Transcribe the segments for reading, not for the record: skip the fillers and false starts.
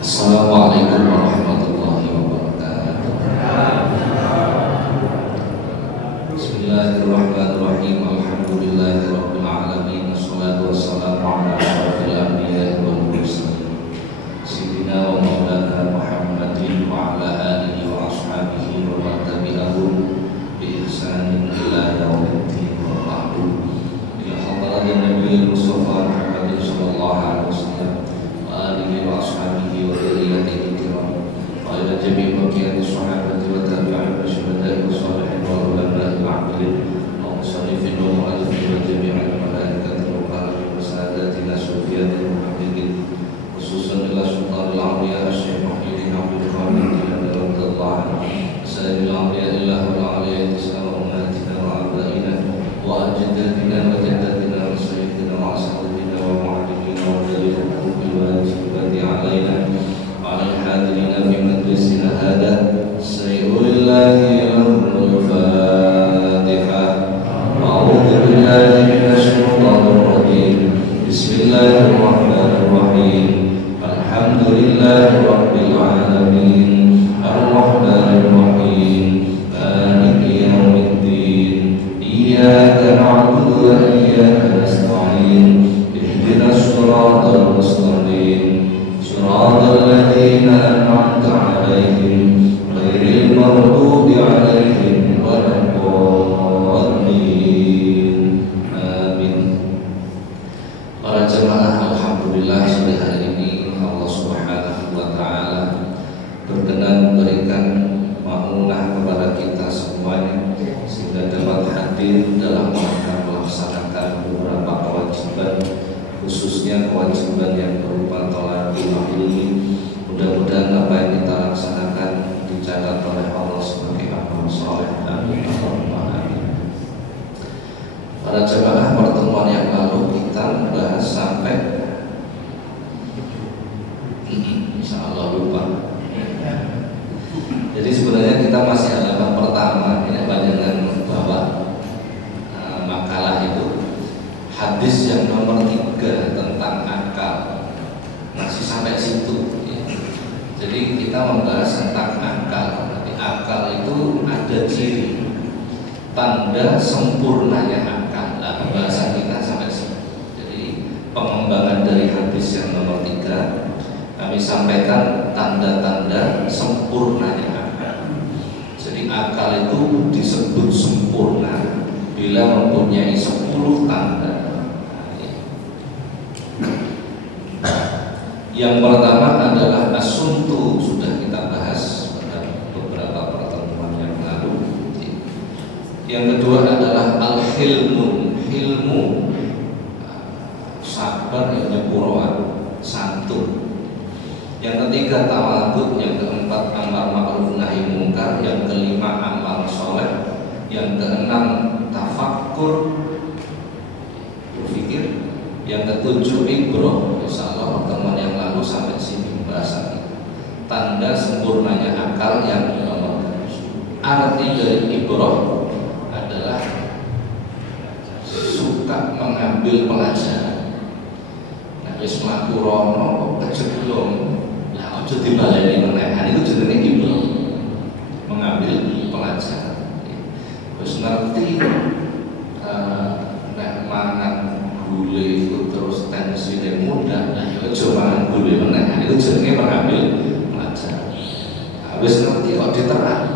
Assalamualaikum warahmatullahi wabarakatuh. Bismillahirrahmanirrahim. Alhamdulillahirabbil alamin. Wassalatu wassalamu ala asyrofil anbiya'i wal mursalin. Sayyidina wa maulana Muhammadin wa ala alihi wa ashabihi wa man tabi'ahum bi ihsanin ila yaumiddin wa ba'du. Ila hadratin Nabiyil Mustafa Muhammadin sallallahu alaihi wasallam wa alihi wa ashabihi wa dzurriyyatihi kiram wa ila jami'i baqiyati sahabati wa tabi'in wa syuhada'i wa shalihin wa ulama'i al-'amilin wa musannifin wa mu'allifin wa jami'il malaikati wa qarabi wa sadatina sufiyatin wa muhammadin khususan ila sultanil awliya Syekh Muhyiddin Abdul Qadir radhiyallahu anhu sayyidil awliya illah wal aliyati sallallahu ummatina wa abaina wa ajdadina wa jaddatina wa sayyidina wa ashabina wa mu'allimina wa dalilina bil wajibati alaina wa ala al-hadirina fi majlisina hada sayyulillahi lahul fatihah. A'udzu billahi minasy syaithanir rajim. Bismillahirrahmanirrahim. Alhamdulillahi rabbil alamin. Ar-rahmanir rahim. Maliki yaumiddin. Iyyaka na'budu wa iyyaka nasta'in. Ihdinas siratal mustaqim. Siratal ladzina an'amta 'alaihim ghairil maghdubi 'alaihim waladdallin. Amin. Para jemaah, alhamdulillah sore hari ini Allah Subhanahu wa taala berkenan memberikan maunah kepada kita semuanya sehingga dapat hadir dalam rangka melaksanakan beberapa kewajiban, khususnya kewajiban yang berupa thalaqul ilmi. Mudah-mudahan apa yang kita laksanakan dicatat oleh Allah sebagai amal saleh. Amin. Para jemaah, pertemuan yang lalu kita membahas sampai insyaallah lupa. Jadi sebenarnya kita masih halaman pertama. Ini panjangan bahwa makalah itu hadis yang nomor 3 tentang akal masih sampai situ ya. Jadi kita membahas tentang akal. Berarti akal itu ada ciri tanda sempurnanya akal. Nah, pembahasan kita sampai situ. Jadi pengembangan dari hadis yang nomor 3 kami sampaikan tanda-tanda sempurnanya akal. Jadi akal itu disebut sempurna bila mempunyai 10 tanda. Yang pertama adalah asuntu, sudah kita bahas pada beberapa pertemuan yang lalu. Yang kedua adalah al-hilmun, hilmu, sabar yang nyepuro, santun. Yang ketiga tawadhu, yang keempat amar ma'ruf nahi munkar, yang kelima amal soleh, yang keenam tafakkur, berpikir, yang ketujuh ibroh. Insyaallah pertemuan yang lalu sampai sini pembahasan tanda sempurnanya akal yang nomor 7. Arti dari ibroh adalah suka mengambil pelajaran. Nah, wis mlaku rono kok kejeblong, lah aja dibaleni meneh. Itu jenenge ibroh, mengambil pelajaran. Wis ngerti nek mangan gule itu terus tensinya mudah, nah ya aja mangan gule meneh. Itu jenenge mengambil pelajaran. Wis ngerti kok diterang.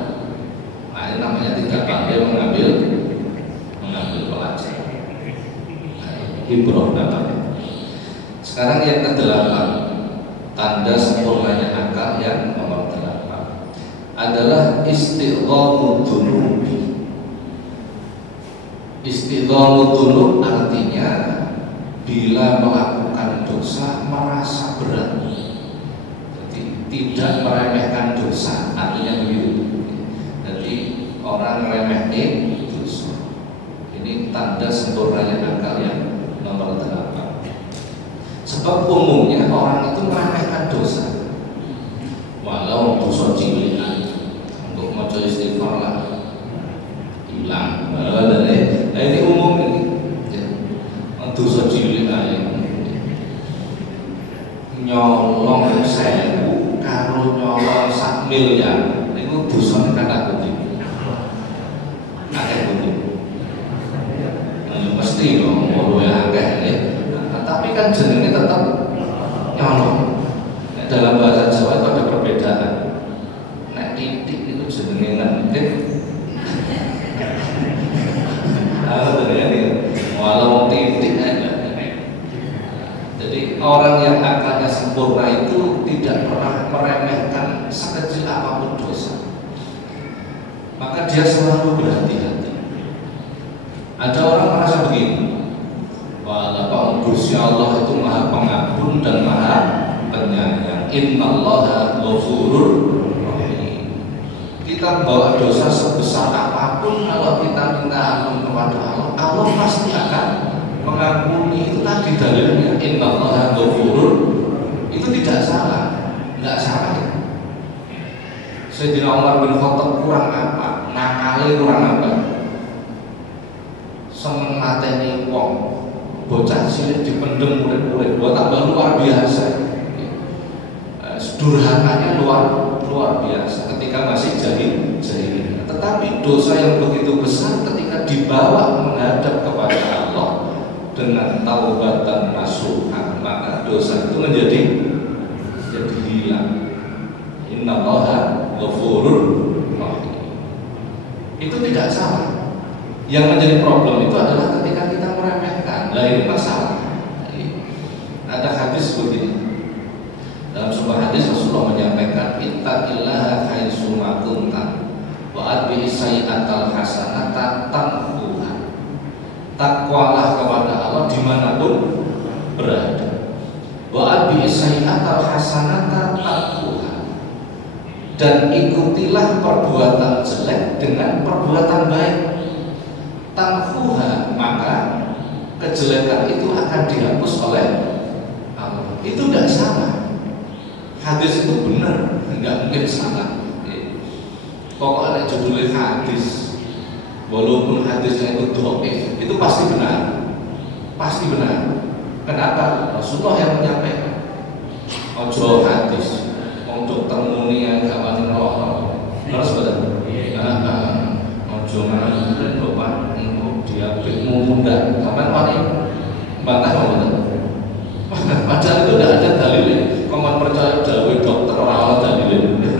Nah, ini namanya tidak pandai mengambil pelajaran. Ibroh namanya. Sekarang yang ke-8, tanda sempurnanya akal yang nomor 8 adalah istighamud dunubi. Istighamud dunub artinya bila melakukan dosa merasa berat. Jadi tidak meremehkan dosa, artinya begitu. Jadi orang meremehkan dosa. Ini tanda sempurnanya akal yang nomor 8. Sebab umumnya orang itu meremehkan dosa, walau dosa cilik untuk maca istighfar lah hilang. Nah, ini umum ini ya. Dosa cilik aja nyolong 1000 karo nyolong 1 miliar niku dosane kata kutip. Akeh kutip. Mesti dong ngono ya akeh ya. Tapi kan jenenge tetap nyolong. Dalam bahasa Jawa itu ada perbedaan. Nek titik itu jenenge ngentit. Walau titik aja. Jadi orang yang akalnya sempurna itu tidak pernah meremehkan sekecil apapun dosa. Maka dia selalu berhati-hati. Ada orang merasa begini, walaupun Gusti Allah itu Maha Pengampun dan Maha Penyayang. Innallaha ghafurur rahim. Kita bawa dosa sebesar apapun, kalau kita minta ampun kepada Allah, Allah pasti akan mengampuni. Itu tadi dalilnya innallaha ghafurur. Itu tidak salah, nggak salah. Sayyidina Umar bin Khattab kurang apa? Nakale kurang apa? Seneng mateni wong, bocah cilik dipendem murid-murid, buat tambah luar biasa. Durhananya luar biasa ketika masih jahil. Tetapi dosa yang begitu besar ketika dibawa menghadap kepada Allah dengan taubatan nasuha, maka dosa itu menjadi hilang. Innallaha ghafurur rahim. Itu tidak salah. Yang menjadi problem itu adalah ketika kita meremehkan. Nah, ini masalah. Ada hadis begini. Dalam sebuah hadis Rasulullah menyampaikan ittaqillaha haitsu ma kunta wa atbi sayyi'atal hasanata tamhuha. Takwalah kepada Allah dimanapun berada. Wa atbi sayyi'atal hasanata tamhuha. Dan ikutilah perbuatan jelek dengan perbuatan baik. Tamhuha, maka kejelekan itu akan dihapus oleh Allah. Itu tidak salah. Hadis itu benar, nggak mungkin salah. Pokoknya judulnya hadis, walaupun hadisnya itu dhaif, itu pasti benar, pasti benar. Kenapa? Rasulullah yang menyampaikan. Ojo hadis, untuk temuni yang gak wani neraka. Terus betul. Ojo ngene bapak, diabetmu muda, sampai wani bantah betul. Padahal itu tidak ada dalilnya. Kamu percaya dawe dokter orang dalilnya.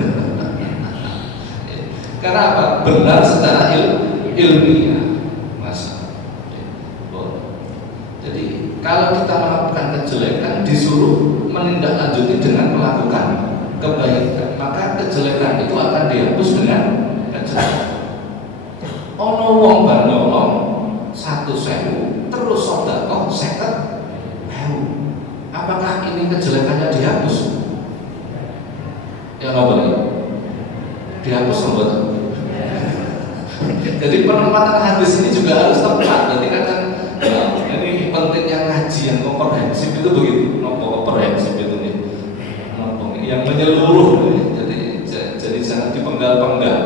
Karena apa? Benar secara ilmiah, Mas. Jadi kalau kita melakukan kejelekan disuruh menindaklanjuti dengan melakukan kebaikan, maka kejelekan itu akan dihapus dengan kejelekan. Ono wong banolong 1.000 terus sedekah 50.000. Apakah ini kejelekannya dihapus? Ya boleh dihapus enggak? Jadi penempatan hadis ini juga harus tepat. Jadi kadang ini pentingnya ngaji yang komprehensif itu begitu. Komprehensif itu nih, yang menyeluruh. Jadi jangan dipenggal-penggal.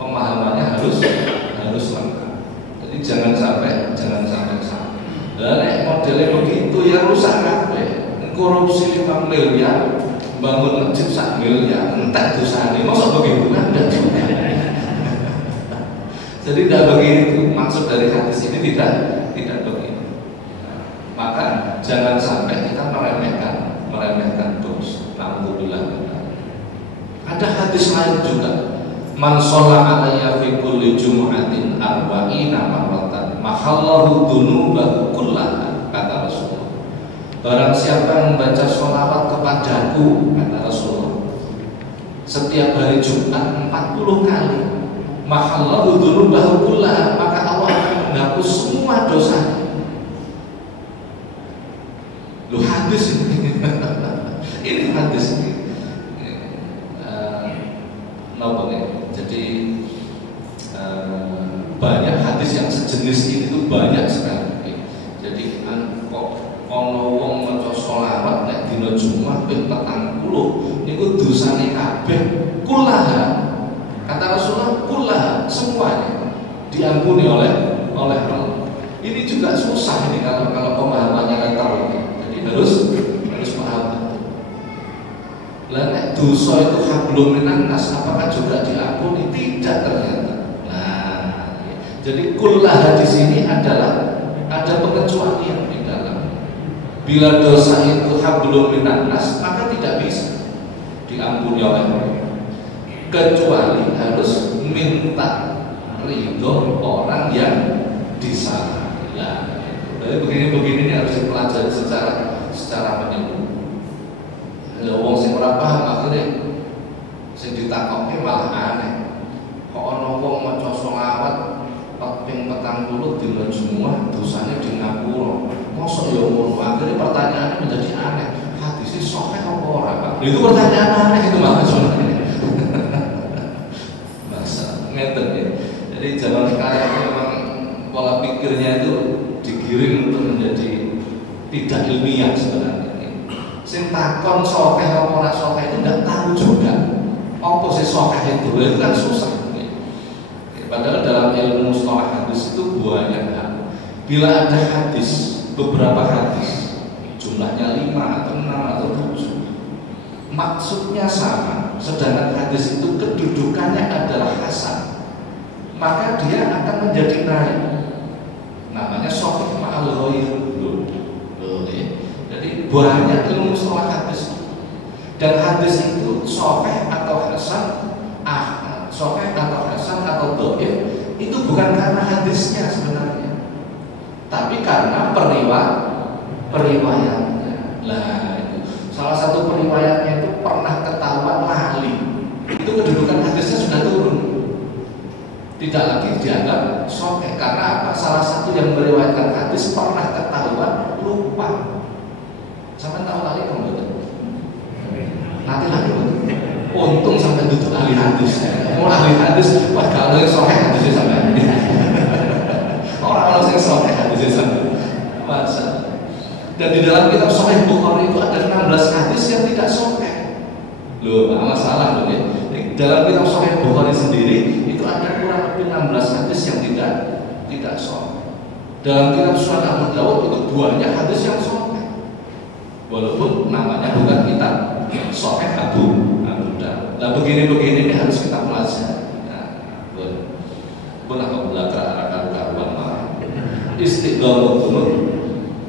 Pemahamannya harus lengkap. Jadi jangan sampai salah. Dan modelnya begitu ya rusak kabeh. Korupsi 5 miliar, bangun masjid 1 miliar, entek dosane. Masa begitu kan enggak juga. Jadi tidak begitu. Maksud dari hadis ini tidak begitu. Maka jangan sampai kita meremehkan dosa. Alhamdulillah. Ada hadis lain juga. Man shalla alayya fi kulli jumu'atin arba'ina marratan mahallahu dunubahu kullaha, kata Rasulullah. Barang siapa yang membaca sholawat kepadaku, kata Rasulullah, setiap hari Jumat 40 kali, mahallahu dunubahu kullaha, maka Allah akan menghapus semua dosa. Lu hadis ini. Ini hadis ini. Jadi banyak hadis yang sejenis ini tuh banyak sekali. Jadi ono wong maca sholawat nek dina Jumat ping 40 niku dosane kabeh kullaha. Kata Rasulullah kullaha, semuanya diampuni oleh Allah. Ini juga susah ini kalau pemahamannya rental. Jadi harus paham. Lah nek dosa itu hablum minan nas, apakah juga diampuni? Tidak ternyata. Nah, jadi kullah di sini adalah ada pengecualian di dalam. Bila dosa itu hablum minan nas, maka tidak bisa diampuni oleh Allah, kecuali harus minta ridho orang yang disalahi. Nah, jadi begini ini harus dipelajari secara menyeluruh. Wong sing ora paham akhirnya sing ditakokke malah aneh. Kok ana wong maca sholawat ping 40 dina Jumat dosane di ngapura. Mosok ya ngono? Akhirnya pertanyaannya menjadi aneh. Hadisnya sahih apa ora, Pak? Itu pertanyaan aneh itu malah sebenarnya. Masa ngeten ya. Jadi zaman sekarang memang pola pikirnya itu digiring untuk menjadi tidak ilmiah sebenarnya. Sing takon sahih apa ora sahih itu enggak tahu juga. Apa sih sahih itu kan susah. Padahal dalam ilmu mustalah hadis itu banyak hal. Bila ada hadis, beberapa hadis, jumlahnya 5 atau 6 atau 7, maksudnya sama, sedangkan hadis itu kedudukannya adalah hasan, maka dia akan menjadi naik. Namanya sahih ma'al ghair. Jadi banyak ilmu mustalah hadis. Dan hadis itu sahih atau hasan, sahih atau hasan atau dhaif itu bukan karena hadisnya sebenarnya, tapi karena periwayatnya. Lah itu salah satu periwayatnya itu pernah ketahuan lali, itu kedudukan hadisnya sudah turun, tidak lagi dianggap sahih. Karena apa? Salah satu yang meriwayatkan hadis pernah ketahuan lupa. Sampai tahu lali kamu betul? Nanti lagi betul. Untung sampai duduk ahli hadis. Mau ahli hadis, wah kalau yang sahih hadisnya sampai. Orang yang sahih hadisnya sampai. Masa. Dan di dalam kitab Sahih Bukhari itu ada 16 hadis yang tidak sahih. Loh, nggak masalah loh ya. Dalam kitab Sahih Bukhari sendiri itu ada kurang lebih 16 hadis yang tidak sahih. Dalam kitab Sunan Abu Dawud itu banyak hadis yang sahih. Walaupun namanya bukan kitab Sahih Abu Dawud. Nah begini-begini ini harus kita pelajari. Nah, pun aku belajar akan karuan istiqomah gunung.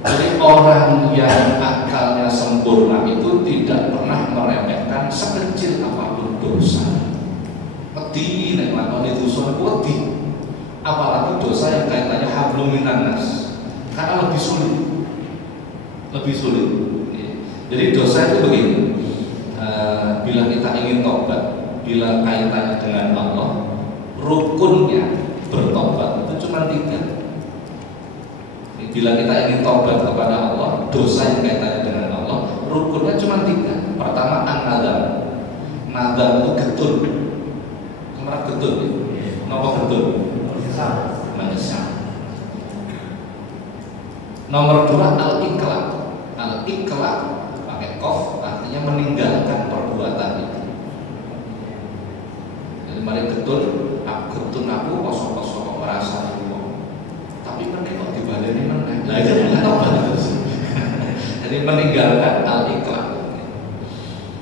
Jadi orang yang akalnya sempurna itu tidak pernah meremehkan sekecil apapun dosa. Wedi nek lakoni dosa wedi. Apalagi dosa yang kaitannya hablum minan nas. Karena lebih sulit. Lebih sulit. Jadi dosa itu begini. Bila kita ingin tobat, bila kaitannya dengan Allah, rukunnya bertobat itu cuma 3. Bila kita ingin tobat kepada Allah, dosa yang kaitannya dengan Allah, rukunnya cuma 3. Pertama, an-nadam. Nadam itu getun. Kemarin getun ya? Kenapa getun? Menyesal. Nomor 2, al-iqlaq. Al-iqlaq pakai qaf artinya meninggalkan perbuatan itu. Jadi mari getun aku kosong-kosong merasa tapi meneh kok dibaleni meneh. Lah itu enggak tobat terus. Jadi meninggalkan al-iqlaq.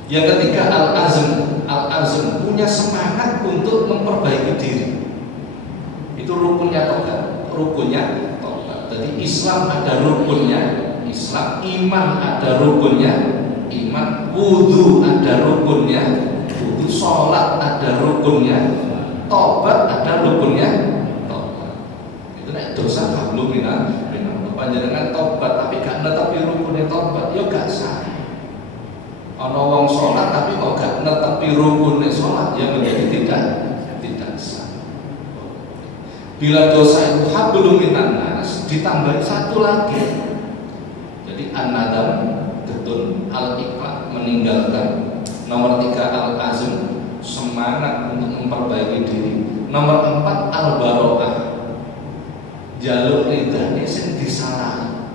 Yang ketiga al-azm. Al-azm punya semangat untuk memperbaiki diri. Itu rukunnya tobat. Rukunnya tobat. Jadi Islam ada rukunnya Islam, iman ada rukunnya iman, wudu ada rukunnya wudu, sholat ada rukunnya, tobat ada rukunnya tobat. Itu nek dosa hablum minan panjenengan tobat tapi gak netepi rukunnya tobat, ya gak sah. Ana wong sholat tapi kok gak netepi rukunnya sholat, ya menjadi tidak sah. Bila dosa itu hablum minan nas, ditambah satu lagi. Jadi an-nadam getun, al-iqlaq meninggalkan. Nomor 3 al-azm semangat untuk memperbaiki diri. Nomor 4 al-baro'ah jalur lidahnya sing disalahi.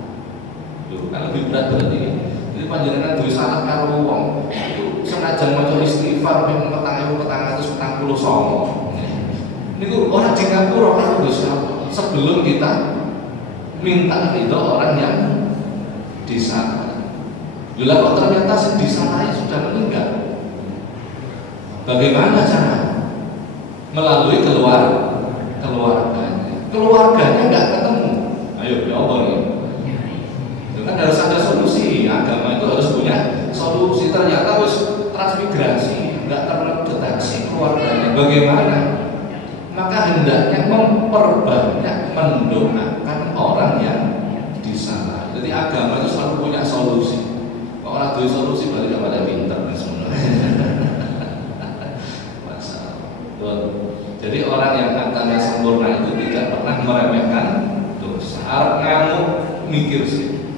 Loh, kan lebih berat berarti. Jadi panjenengan duwe salah karo wong itu senajan maca istighfar ping 4.449. Niku orang di ngapura karo Gusti Allah sebelum kita minta ridho orang yang disalahi. Bila kok ternyata si disalahi sudah meninggal, Bagaimana cara? Melalui keluarganya nggak ketemu. Ayo ya Allah ya. Itu kan harus ada solusi. Agama itu harus punya solusi. Ternyata harus transmigrasi, nggak terdeteksi keluarganya. Bagaimana? Maka hendaknya memperbanyak mendoakan orang yang di sana. Jadi agama itu selalu punya solusi. Kalau ada solusi berarti kepada pintar sebenarnya. Jadi orang yang agamanya sempurna itu tidak pernah meremehkan dosa. Arep ngamuk mikir sih,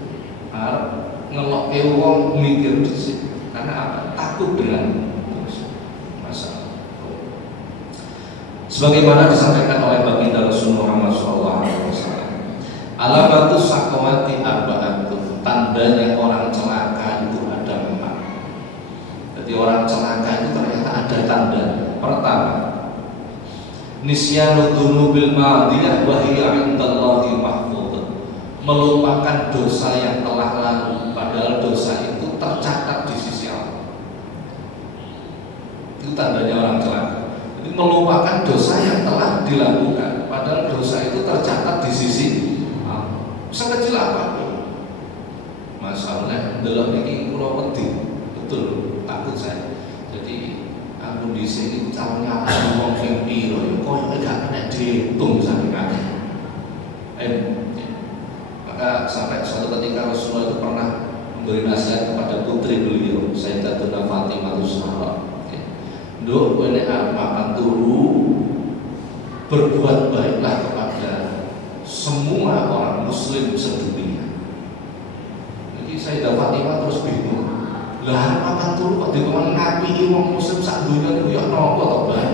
arep ngelok wong mikir sih. Karena apa? Takut dengan dosa. Masalah. Sebagaimana disampaikan oleh baginda Rasulullah Muhammad SAW, alamatus sakwati arba'atun, tandanya orang celaka itu ada 4. Jadi orang celaka itu ternyata ada tanda. Pertama, nisyanu dzunubil madiyah wa hiya 'indallahi mahfudhah, melupakan dosa yang telah lalu padahal dosa itu tercatat di sisi Allah. Itu tandanya orang celaka. Jadi melupakan dosa yang telah dilakukan padahal dosa itu tercatat di sisi Allah. Sekecil apapun. Masalahnya delok niki kula wedi, betul takut saya. Jadi aku di sini calonnya wong sing piro ya koyo gak kena dihitung sampe kabeh. Maka sampai suatu ketika Rasulullah itu pernah memberi nasihat kepada putri beliau, Sayyidatuna Fatimah Zahra. Nduk kowe nek arep makan turu berbuat baiklah kepada semua orang muslim sedunia. Jadi Sayyidah Fatimah terus bingung. Lah makan turu kok dikon ngapi wong muslim sak dunya niku ya napa to, Bang?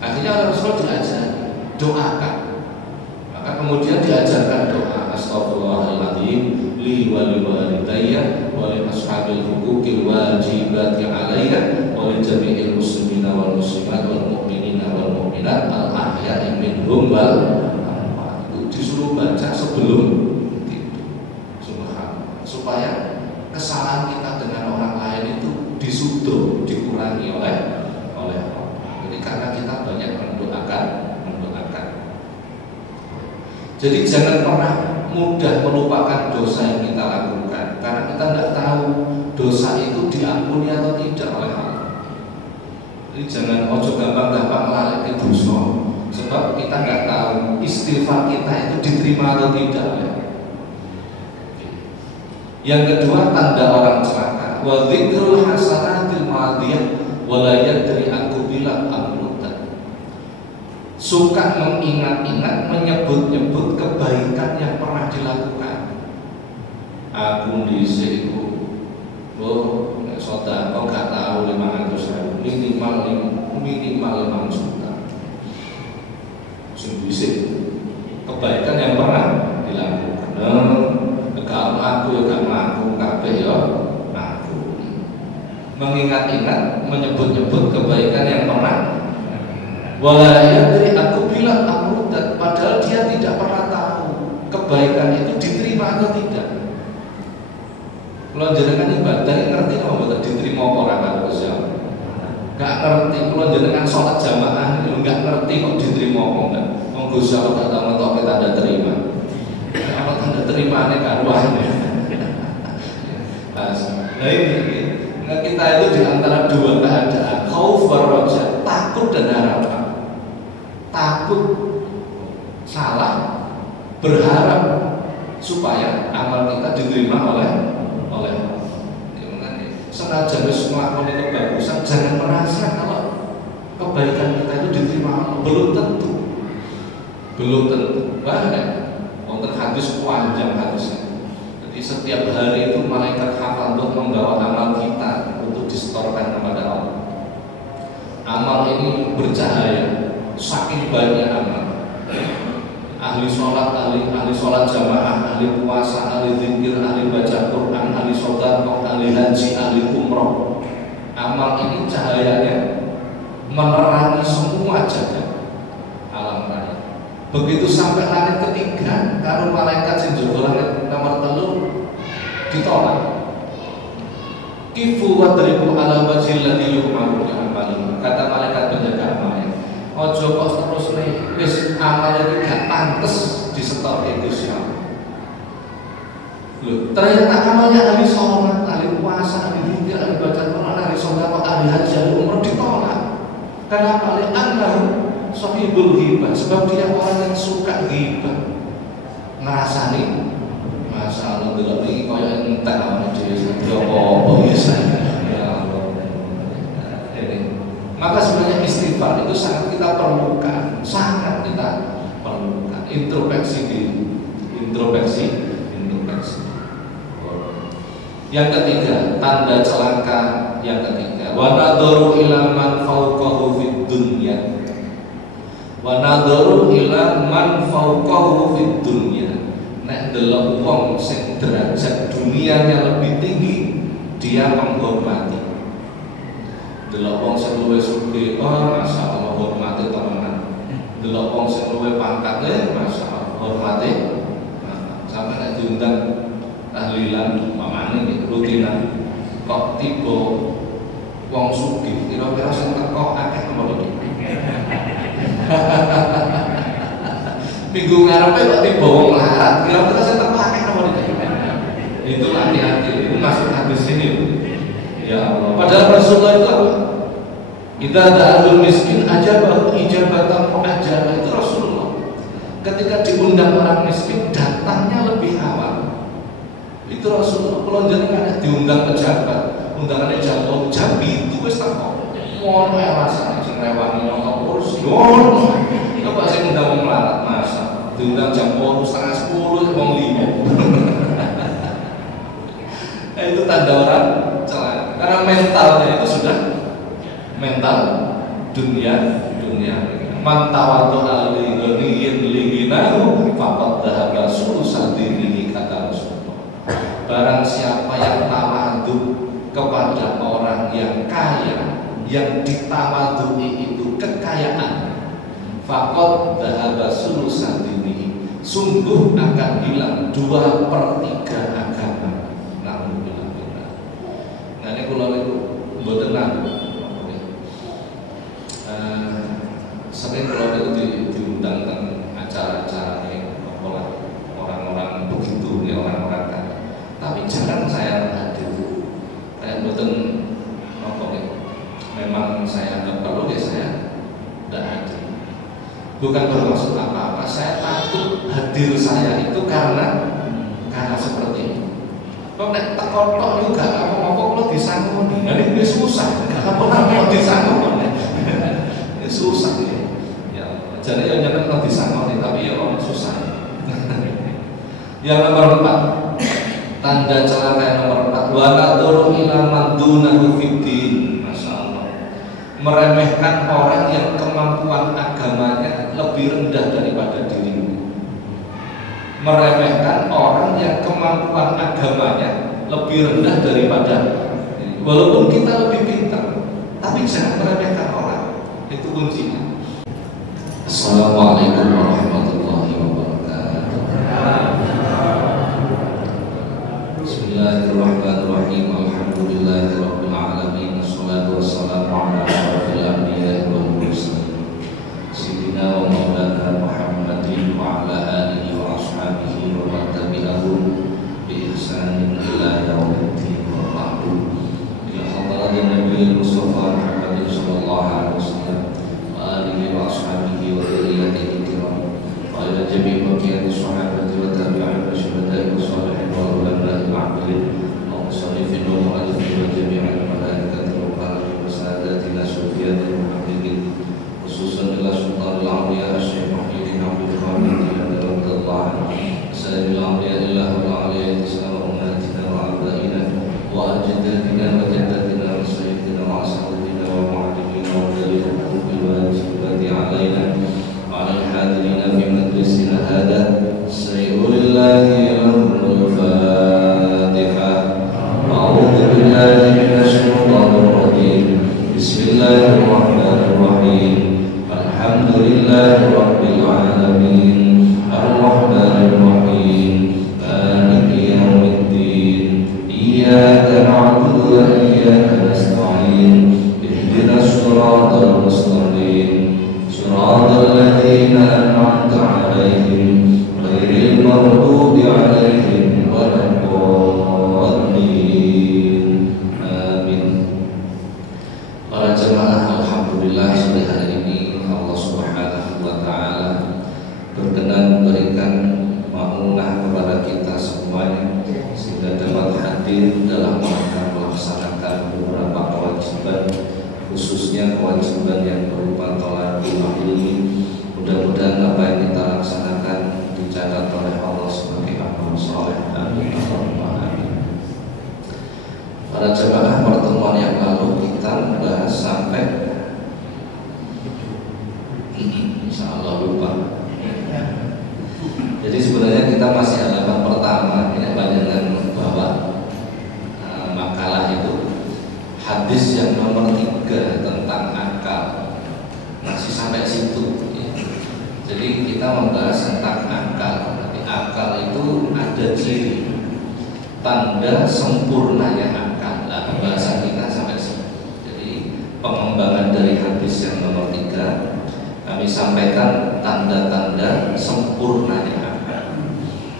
Akhirnya Rasulullah diajar doakan. Maka kemudian diajarkan doa astagfirullahaladzim li wa li walidayya wa li ashabil huquqil wajibati alayya wa li jami'il muslimina wal muslimat wal mu'minina wal mu'minat al ahya'i minhum wal amwat. Itu disuruh baca sebelum tidur. Subhanallah. Supaya kesalahan kita dengan orang lain itu disudo, dikurangi oleh Allah. Jadi karena kita banyak mendoakan. Jadi jangan pernah mudah melupakan dosa yang kita lakukan, karena kita tidak tahu dosa itu diampuni atau tidak oleh Allah. Jadi jangan ojo gampang-gampang lalai dosa, sebab kita nggak tahu istighfar kita itu diterima atau tidak oleh Allah. Yang kedua, tanda orang celaka, wa dzikrul hasanatil madiyah wa la yadri aku bilang amrutan. Suka mengingat-ingat, menyebut-nyebut kebaikan yang pernah dilakukan. Aku dhisik iku sedekah gak tahu 500.000, minimal 5 juta. Sing dhisik kebaikan yang pernah dilakukan. Kalau aku ya gak ngaku kabeh ya ngaku. Mengingat-ingat, menyebut-nyebut kebaikan yang pernah. Walayah dari aku bilang amrutan, padahal dia tidak pernah tahu kebaikan itu diterima atau tidak. Kalau jenengan ibadah ngerti apa diterima orang kalau siapa? Gak ngerti. Kalau jenengan sholat jamaah nggak ngerti kok diterima apa enggak. Monggo siapa tak tahu atau kita ada terima. Kalau tanda terima ini karuannya. Nah ini kita itu di antara dua keadaan, khauf wa raja, takut dan harapan. Takut salah, berharap supaya amal kita diterima oleh Allah. Sengaja wis nglakoni kebagusan, jangan merasa kalau kebaikan kita itu diterima Allah. Belum tentu. Bahkan wonten hadis panjang hadisnya. Jadi setiap hari itu malaikat hafal untuk membawa amal kita untuk disetorkan kepada Allah. Amal ini bercahaya. Saking banyak amal, ahli sholat jamaah, ahli puasa, ahli zikir, ahli baca Quran, ahli sedekah, ahli haji, ahli umroh. Amal ini cahayanya menerangi semua jagat alam raya. Begitu sampai langit ketiga, karo malaikat sing jaga langit nomor 3 ditolak. Kifu wadribu ala wajhil ladzi yu'malu amali. Kata malaikat penjaga amalnya, ojo kok terus nih wis amalnya iki gak pantes disetorke Gusti Allah. Loh, ternyata amalnya ahli sholat, ahli puasa, ahli zikir, ahli baca Quran, ahli sedekah, ahli haji, ahli umrah ditolak. Kenapa? Li'annahu sahibul ghibah, sebab dia orang yang suka ghibah. Ngrasani masalah delok iki koyo entek awake dhewe apa-apa biasa. Ya Allah. Maka sebenarnya istighfar itu sangat kita perlukan, sangat kita perlukan. Introspeksi diri, introspeksi. Yang ketiga, tanda celaka yang ketiga, wa nadharu ila man fawqahu fid dunya. Wa nadharu ila man fawqahu fid dunya. Nek delok wong sing derajat dunianya lebih tinggi, dia menghormati. Delok wong sing luwih sugih, oh masyaallah hormati temenan. Delok wong sing luwih pangkate, masyaallah hormati. Sampai nek diundang tahlilan mamane iki rutinan kok tiba wong sugih kira-kira sing teko akeh apa iki. Minggu ngarepe kok tiba wong larat kira-kira sing teko akeh apa iki. Itu hati-hati, itu masuk hadis ini. Ya Allah, padahal Rasulullah itu apa? Idza da'al miskin ajabahu ijabatan mu'ajjala, itu Rasulullah. Ketika diundang orang miskin datangnya lebih awal. Itu Rasulullah. Kalau jenengan diundang pejabat, undangannya jam itu wis tak kok. Ngono ya rasane sing rewangi nang kursi. Ngono. Coba sing undang wong melarat masa diundang jam 9:30 wong 5. Itu tanda orang celaka. Karena mentalnya itu sudah mental dunia. Man tawadhu al-ghaniyin liginahu faqad dhahaba sulusan dinihi, kata Rasulullah. Barang siapa yang tawadhu kepada orang yang kaya, yang ditawadhui itu kekayaan, faqad dhahaba sulusan dinihi, sungguh akan hilang 2/3 agama. Nah ini kula niku mboten sering kalau itu diundang ke acara-acara orang-orang begitu, ya orang-orang kan. Tapi jarang saya hadir. Kayak betul memang saya nggak perlu ya saya tidak hadir. Bukan bermaksud apa-apa. Saya takut hadir saya itu karena seperti ini. Kok nek teko juga apa-apa kalau disangoni. Nah ini susah. Apa-apa disangoni. Susah ya. Jadi yang jangan kalau disangoni, tapi ya orang susah. Yang nomor 4, tanda celaka yang nomor 4, wa nadharu ila man dunahu fiddin. Masyaallah. Meremehkan orang yang kemampuan agamanya lebih rendah daripada dirimu. Meremehkan orang yang kemampuan agamanya lebih rendah daripada dirimu. Walaupun kita lebih pintar, tapi jangan meremehkan orang. Itu kuncinya. Assalamualaikum warahmatullahi wabarakatuh. Bismillahirrahmanirrahim. Alhamdulillahirabbil alamin. Wassalatu wassalamu ala asyrofil anbiya'i wal mursalin. Sayyidina wa maulana Muhammadin wa ala alihi wa ashabihi wa man tabi'ahum bi ihsanin ila yaumiddin wa ba'du. Ila hadratin Nabi Mustafa Muhammad sallallahu alaihi wasallam alihi wa ashabihi wa dzurriyyatihi kiram wa ila jami'i baqiyati sahabati wa tabi'in wa syuhada'i wa shalihin wa ulama'i al-'amilin wa musannifin wa mu'allifin wa jami'il malaikati wa barakatuh wa sadatina syufiyatil muhammadin khususan ila sultanil awliya Syekh Muhyiddin Abdul Hamid radhiyallahu anhu sayyidil awliya illahu alaihi wasallam wa abaina wa ajdadina wa jaddatina wa sayyidina wa ashabatina wa mu'allimina wa dalilina علينا وعلى الحاضرين في مجلسنا هذا سيقول الله له الفاتحة. أعوذ بالله من الشيطان الرجيم. بسم الله الرحمن الرحيم. الحمد لله رب العالمين الرحمن الرحيم مالك يوم الدين إياك نعبد وإياك iyyaka nasta'in ihdinas siratal mustaqim siratal ladzina an'amta 'alaihim ghairil maghdubi 'alaihim waladdallin. Amin. Para jemaah, alhamdulillah sore hari ini Allah Subhanahu wa taala berkenan memberikan maunah kepada kita semuanya sehingga dapat hadir dalam rangka melaksanakan beberapa kewajiban, khususnya kewajiban yang berupa thalabul ilmi. Mudah-mudahan apa yang kita laksanakan dicatat oleh Allah sebagai amal saleh. Amin. Para jemaah, pertemuan yang lalu kita bahas sampai insyaallah lupa. Jadi sebenarnya kita masih halaman pertama. Ini panjenengan bawa makalah itu hadis yang nomor 3 tentang akal, masih sampai situ ya. Jadi kita membahas tentang akal. Nanti akal itu ada ciri tanda sempurnanya akal. Nah, pembahasan kita sampai situ. Jadi pengembangan dari hadis yang nomor 3 kami sampaikan tanda-tanda sempurnanya akal.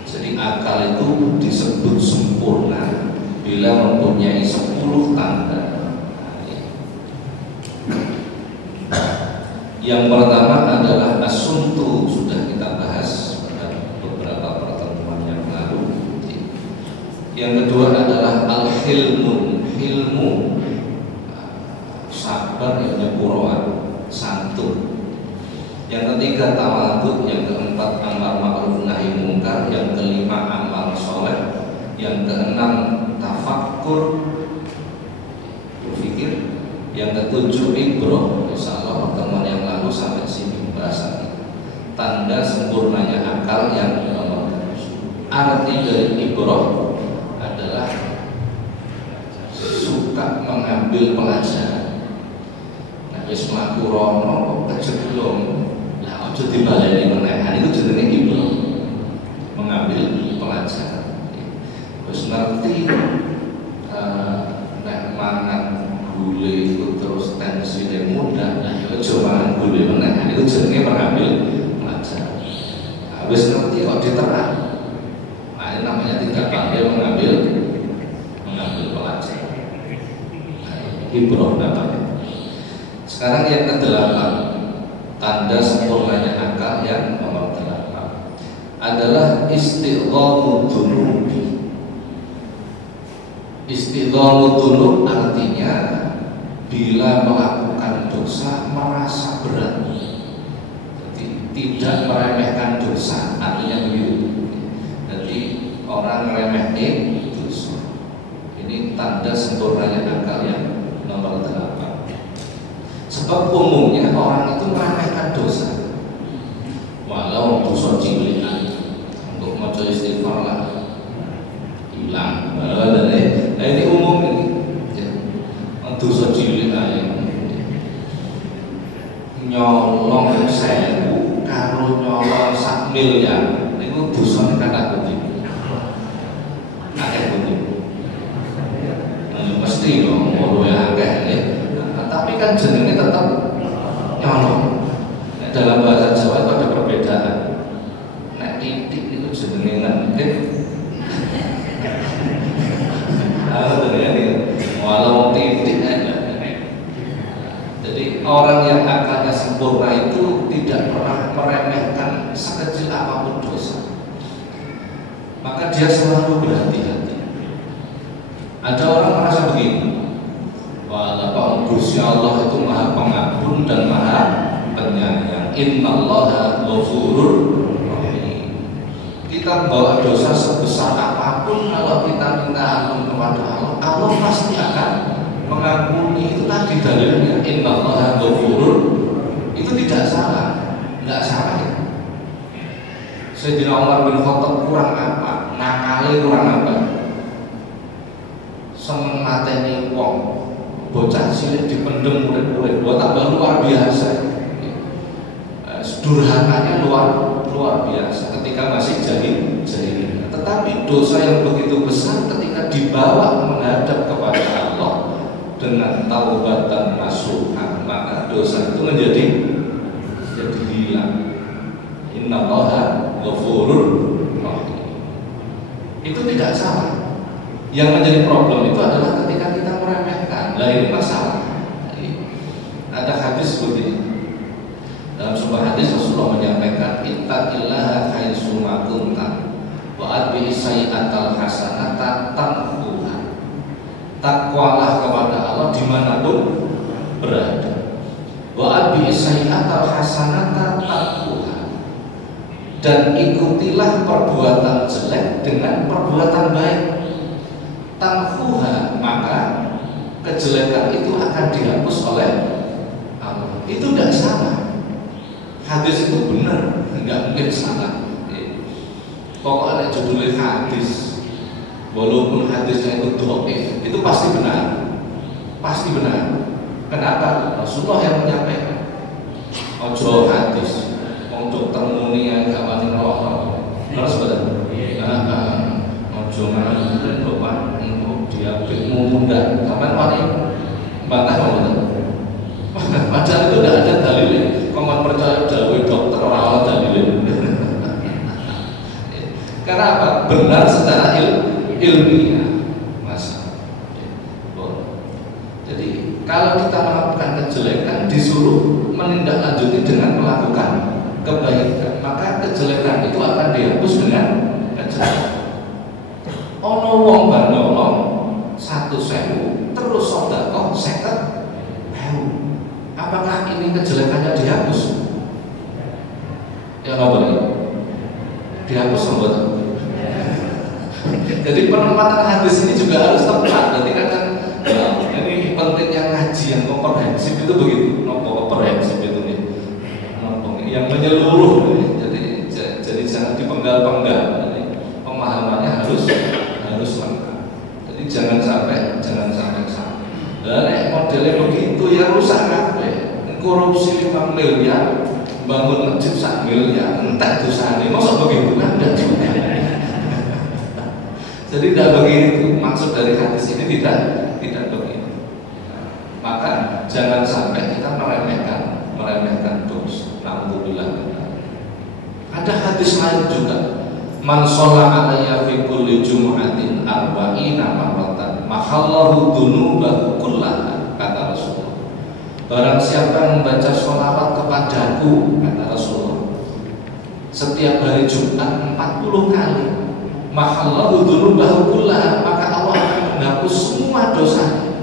Jadi akal itu disebut sempurna bila mempunyai 10 tanda. Yang pertama adalah asuntu, sudah kita bahas pada beberapa pertemuan yang lalu. Yang kedua adalah al-hilmun, hilmu, sabar, nyepuro, santun. Yang ketiga tawadhu, yang keempat amar ma'ruf nahi munkar, yang kelima amal soleh, yang keenam tafakkur, berpikir, yang ketujuh ibroh. Insyaallah pertemuan yang lalu sampai sini pembahasan tanda sempurnanya akal yang nomor 7. Arti dari ibroh adalah suka mengambil pelajaran. Nah, wis mlaku rono kok kejeblong, jadi baleni menehan, itu jenenge ibroh, mengambil pelajaran. Terus ngerti nek mangan gule itu terus tensinya mudah, nah itu mangan gule menehan, itu jenenge mengambil pelajaran. Habis ngerti kok diterang, nah ini namanya tidak pandai mengambil pelajaran. Ibroh namanya. Sekarang yang ke-8, tanda sempurnanya akal yang nomor 8 adalah istighamud dunubi. Istighamud dunub artinya bila melakukan dosa merasa berat. Jadi tidak meremehkan dosa, artinya begitu. Jadi orang meremehkan dosa. Ini tanda sempurnanya akal yang nomor 8. Sebab umumnya orang itu meremehkan dosa, walau dosa cilik untuk maca istighfar lah hilang. Nah, ini umum ini ya. Dosa cilik aja nyolong 1000 karo nyolong 1 miliar itu dosa kata kutip akeh kutip. Mesti dong mau ya akeh ya. Tapi kan jenenge tetap nyolong. Dalam bahasa Jawa itu ada perbedaan. Nek titik itu jenenge ngentit. Walau titik aja. Jadi orang yang akalnya sempurna itu tidak pernah meremehkan sekecil apapun dosa. Maka dia selalu berhati-hati. Ada orang merasa begini, walaupun Gusti Allah itu Maha Pengampun dan Maha Penyayang. Innallaha ghafurur rahim. Kita membawa dosa sebesar apapun, kalau kita minta ampun kepada Allah, Allah pasti akan mengampuni. Itu tadi dalilnya innallaha ghafurur. Itu tidak salah, enggak salah ya. Sayyidina Umar bin Khattab kurang apa? Nakale kurang apa? Seneng mateni wong, bocah cilik dipendem murid-murid, buat tambah luar biasa. Durhananya luar biasa ketika masih jahil. Tetapi dosa yang begitu besar ketika dibawa menghadap kepada Allah, dengan taubatan nasuha, maka dosa itu menjadi hilang. Innallaha ghafurur rahim. Itu tidak salah. Yang menjadi problem itu adalah ketika kita meremehkan. Nah, ini masalah. Ada hadis seperti ini. Dalam sebuah hadis Rasulullah menyampaikan, ittaqillaha haitsu ma kunta wa atbi'is sayyi'atal hasanata tamhuha. Takwalah kepada Allah dimanapun berada. Wa atbi'is sayyi'atal hasanata tamhuha. Dan ikutilah perbuatan jelek dengan perbuatan baik. Tamhuha, maka kejelekan itu akan dihapus oleh Allah. Itu tidak salah. Hadis itu benar, nggak mungkin salah. Pokoknya judulnya hadis, walaupun hadisnya itu dhaif, itu pasti benar, pasti benar. Kenapa? Rasulullah yang menyampaikan. Ojo hadis, untuk temuni yang gak wani ngelok, harus benar. Ojo ngalir bapak, untuk diabetmu muda, kapan wani bantah mau. Padahal itu tidak ada dalilnya. Kamu percaya dawe dokter orang dalilnya. Karena apa? Benar secara ilmiah, Mas. Jadi kalau kita melakukan kejelekan disuruh menindaklanjuti dengan melakukan kebaikan, maka kejelekan itu akan dihapus dengan kejelekan. Ono wong banolong 1.000 terus sedekah 50.000. Apakah ini kejelekannya dihapus? Ya nggak boleh. Dihapus nggak? Jadi penempatan hadis ini juga harus tepat. Nanti kadang ini pentingnya ngaji yang komprehensif itu begitu. Komprehensif itu nih, yang menyeluruh. Jadi jangan dipenggal-penggal. Pemahamannya harus lengkap. Jadi jangan sampai salah. Dan modelnya begitu ya rusak kabeh. Korupsi 5 miliar, bangun masjid 1 miliar, entah dosane. Masa begitu kan? Tidak juga. Jadi tidak begitu. Maksud dari hadis ini tidak begitu. Maka jangan sampai kita meremehkan dosa. Alhamdulillah. Ada hadis lain juga. Man sholla alayya fi kulli jum'atin arba'ina marratan mahallahu dunubahu kullaha, kata Rasulullah. Barang siapa yang membaca sholawat kepadaku, kata Rasulullah, setiap hari Jumat 40 kali, mahallahu dunubahu kullaha, maka Allah akan menghapus semua dosa.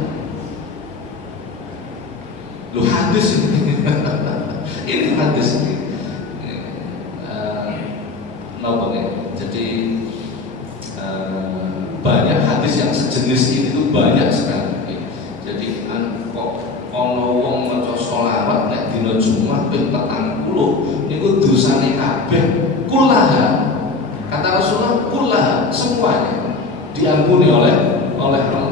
Lu hadis ini. Ini hadis ini. Jadi banyak hadis yang sejenis ini tuh banyak sekali. Jadi kok ono wong maca sholawat nek dina Jumat ping 40 niku dosane kabeh kullaha. Kata Rasulullah kullaha, semuanya diampuni oleh Allah.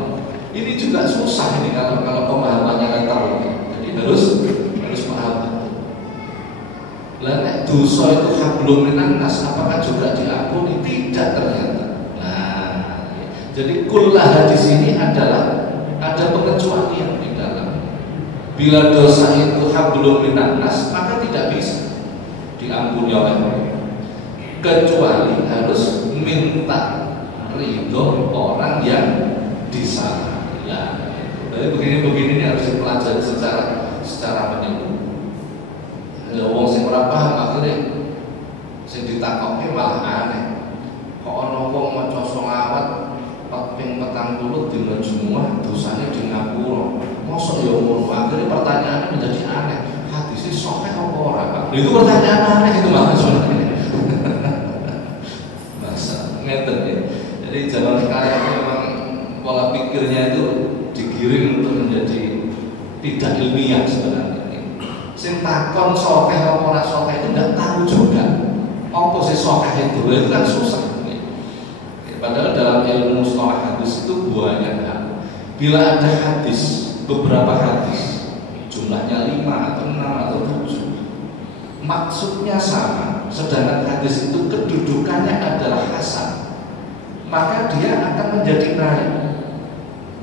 Ini juga susah ini kalau pemahamannya kan tahu. Jadi harus paham. Lah nek dosa itu hablum minan nas, apakah juga diampuni? Tidak ternyata. Nah, jadi kullaha di sini adalah ada pengecualian di dalam. Bila dosa itu hablum minan nas, maka tidak bisa diampuni oleh Allah. Kecuali harus minta ridho orang yang disalahi. Ya, jadi begini harus dipelajari secara menyeluruh. Ya wong sing ora paham akhirnya sing ditakokke malah aneh. Kok ana wong maca sholawat ping 40 dina Jumat dosane di ngapura. Mosok ya ngono. Akhirnya pertanyaannya menjadi aneh. Hadisnya sahih apa ora, Pak? Itu pertanyaan aneh itu maksudnya. Masa ngeten ya. Jadi zaman sekarang memang pola pikirnya itu digiring untuk menjadi tidak ilmiah sebenarnya. Sing takon sokeh apa ora sokeh itu tidak tahu juga. Apa sih sokeh itu kan susah. Padahal dalam ilmu mustalah hadis itu banyak hal. Bila ada hadis, beberapa hadis, jumlahnya 5 atau 6 atau 7, maksudnya sama, sedangkan hadis itu kedudukannya adalah hasan, maka dia akan menjadi naik.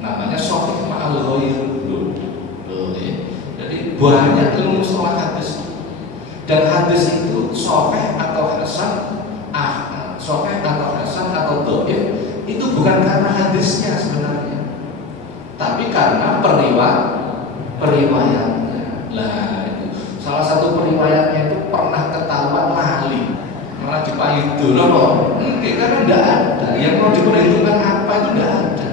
Namanya sahih ma'al ghair. banyak ilmu mustalah hadis. Dan hadis itu sahih atau hasan, sahih atau hasan atau dhaif itu bukan karena hadisnya sebenarnya, tapi karena periwayatnya. Lah itu salah satu periwayatnya itu pernah ketahuan lali, malah dipaidu loh. Karena tidak ada yang mau diperhitungkan apa itu tidak ada.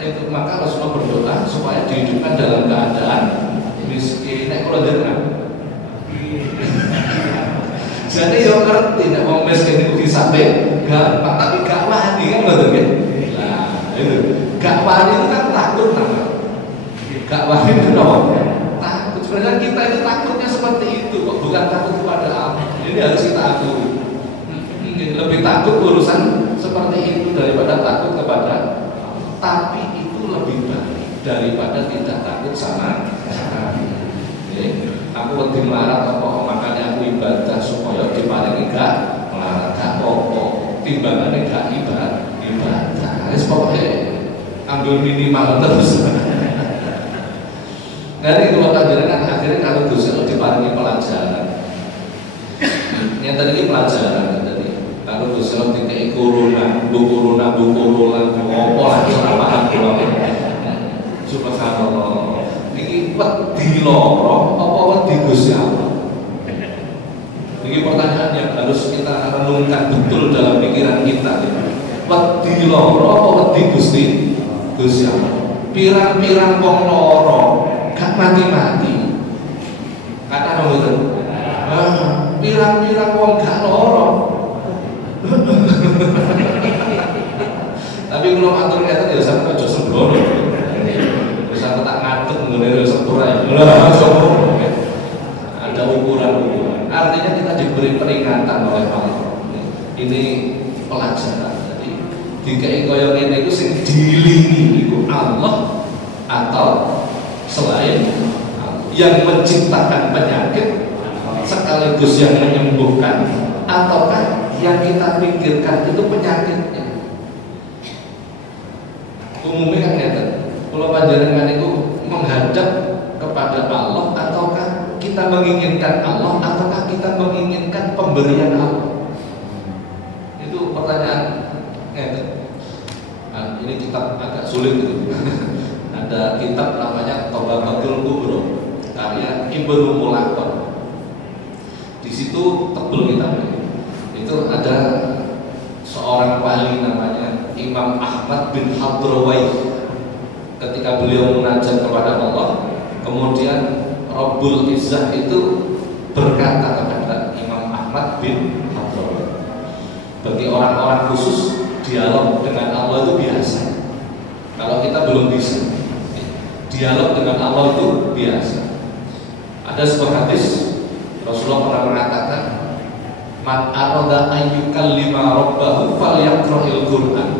Itu maka Rasulullah berdoa supaya dihidupkan dalam keadaan miskin. Nek kalau dengar, jadi yang ngerti nek mau miskin itu disampai gampang, tapi gak wani kan betul kan? Nah itu gak wani itu kan takut nama. Gak wani itu dong takut. Sebenarnya kita itu takutnya seperti itu kok, bukan takut kepada Allah. Ini harus kita akui. Lebih takut urusan seperti itu daripada takut kepada. Tapi itu lebih baik daripada tidak takut sama aku wedi melarat apa makanya aku ibadah supaya diparingi gak melarat gak apa-apa timbangannya gak ibadah wis pokoke ambil minimal terus. Dari itu kan akhirnya kalau dosa diparingi pelajaran yang tadi pelajaran tadi kalau dosa dikai corona apa lah paham kula. Subhanallah. Niki wedi loro apa wedi Gusti Allah? Ini pertanyaan yang harus kita renungkan betul dalam pikiran kita. Wedi loro apa wedi Gusti Allah? Pirang-pirang wong loro gak mati-mati. Kata ngoten. Pirang-pirang wong gak loro. Tapi kalau atur kata ya sampai aja sembrono. Wis tak ngadeg ngene wis sepura. Ada ukuran-ukuran. Artinya kita diberi peringatan oleh Allah. Ini pelajaran. Jadi dikai koyo ngene iku sing dilingi iku Allah atau selain Allah. Yang menciptakan penyakit sekaligus yang menyembuhkan ataukah yang kita pikirkan itu penyakitnya. Umumnya kan ngeten, kalau panjenengan itu menghadap kepada Allah ataukah kita menginginkan Allah ataukah kita menginginkan pemberian Allah? Itu pertanyaan ngeten. Nah, ini kitab agak sulit itu. Ada kitab namanya Tabaqatul Kubra karya Ibnu Mulaqan. Di situ tebel kitabnya. Itu ada seorang wali namanya Imam Ahmad bin Hadrawai. Ketika beliau munajat kepada Allah, kemudian Rabbul Izzah itu berkata kepada Imam Ahmad bin Hadrawai, bagi orang-orang khusus dialog dengan Allah itu biasa. Kalau kita belum bisa, dialog dengan Allah itu biasa. Ada sebuah hadis Rasulullah pernah mengatakan, man arada ayyukallima rabbahu falyaqra'il Qur'an.